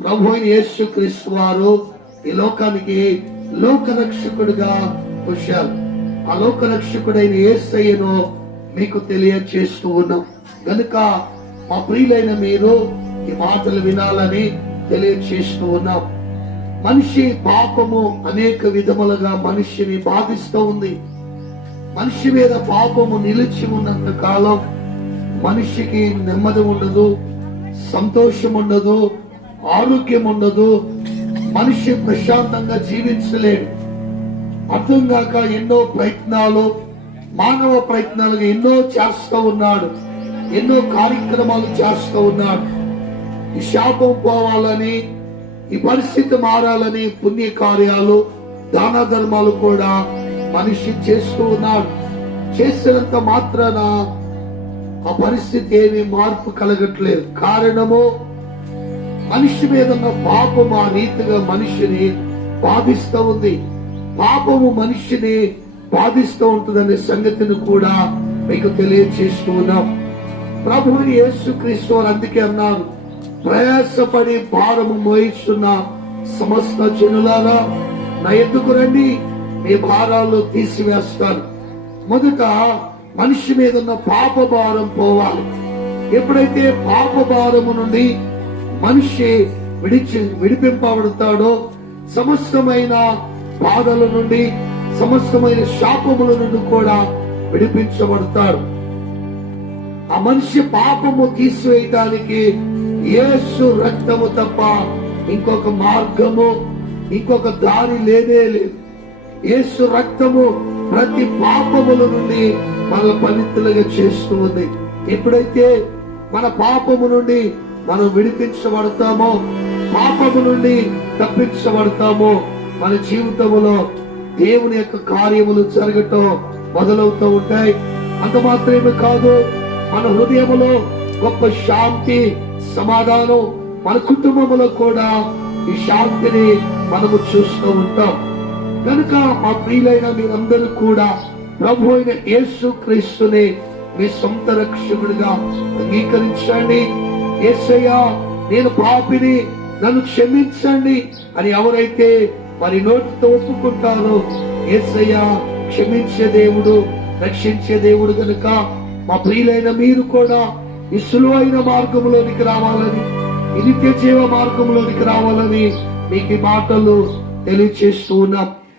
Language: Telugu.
ప్రభు అయిన యేసుక్రీస్తు వారు ఈ లోకానికి లోకరక్షకుడిగా వచ్చారు. ఆ లోకరక్షకుడైన యేసయ్యను మీకు తెలియచేస్తూ ఉన్నాం గనుక మా ప్రియులైన మీరు ఈ మాటలు వినాలని తెలియచేస్తూ ఉన్నాం. మనిషి పాపము అనేక విధములుగా మనిషిని బాధిస్తూ ఉంది. మనిషి మీద పాపము నిలిచి ఉన్నంత కాలం మనిషికి నెమ్మది ఉండదు, సంతోషం ఉండదు, ఆరోగ్యం ఉండదు. మనిషి ప్రశాంతంగా జీవించలేడు. అర్థం కాక ఎన్నో ప్రయత్నాలు, మానవ ప్రయత్నాలుగా ఎన్నో చేస్తూ ఉన్నాడు, ఎన్నో కార్యక్రమాలు చేస్తూ ఉన్నాడు. ఈ శాపం పోవాలని, ఈ పరిస్థితి మారాలని పుణ్య కార్యాలు, దాన ధర్మాలు కూడా మనిషి చేస్తూ ఉన్నాడు. చేసినంత మాత్రాన ఆ పరిస్థితి ఏమీ మార్పు కలగట్లేదు. కారణము మనిషి మీద ఉన్న పాపము ఆ రీతిగా మనిషిని బాధిస్తూ ఉంది. పాపము మనిషిని బాధిస్తూ ఉంటుందనే సంగతిని కూడా మీకు తెలియచేస్తూ ఉన్నాం. ప్రభువుని యేసుక్రీస్తు వారు అందుకే అన్నారు, ప్రయాసపడి భారము మోయిస్తున్న సమస్త జనులారా నా ఎద్దుకు రండి, మీ భారాలు తీసివేస్తాను. మొదట మనిషి మీద ఉన్న పాప భారం పోవాలి. ఎప్పుడైతే పాప భారము నుండి మనిషి విడిపింపబడతాడో సమస్తమైన బాధల నుండి, సమస్తమైన శాపముల నుండి కూడా విడిపించబడతాడు. ఆ మనిషి పాపము తీసివేయటానికి యేసు రక్తము తప్ప ఇంకొక మార్గము, ఇంకొక దారి లేనే లేదు. యేసు రక్తము ప్రతి పాపముల నుండి మన పవిత్రులుగా చేస్తూ ఉంది. ఎప్పుడైతే మన పాపము నుండి మనం విడిపించబడతామో, పాపము నుండి తప్పించబడతామో, మన జీవితంలో దేవుని యొక్క కార్యములు జరగటం మొదలవుతూ ఉంటాయి. అంత మాత్రమే కాదు, మన హృదయములో గొప్ప శాంతి, సమాధానం, మన కుటుంబంలో కూడా ఈ శాంతిని మనము చూస్తూ ఉంటాం. కనుక మా ప్రియులైన మీరందరూ కూడా ప్రభు అయిన యేసుక్రీస్తుని మీ సొంత రక్షకుడిగా అంగీకరించండి. యేసయ్యా నేను పాపిని, నన్ను క్షమించండి అని ఎవరైతే మరి నోటితో ఒప్పుకుంటారో యేసయ్యా క్షమించే దేవుడు, రక్షించే దేవుడు. కనుక మా ప్రియులైన మీరు కూడా ఈ సులువైన మార్గంలోనికి రావాలని, ఈ నిత్య జీవ మార్గంలోనికి రావాలని మీకు ఈ మాటలు తెలియచేస్తూ ఉన్నాం.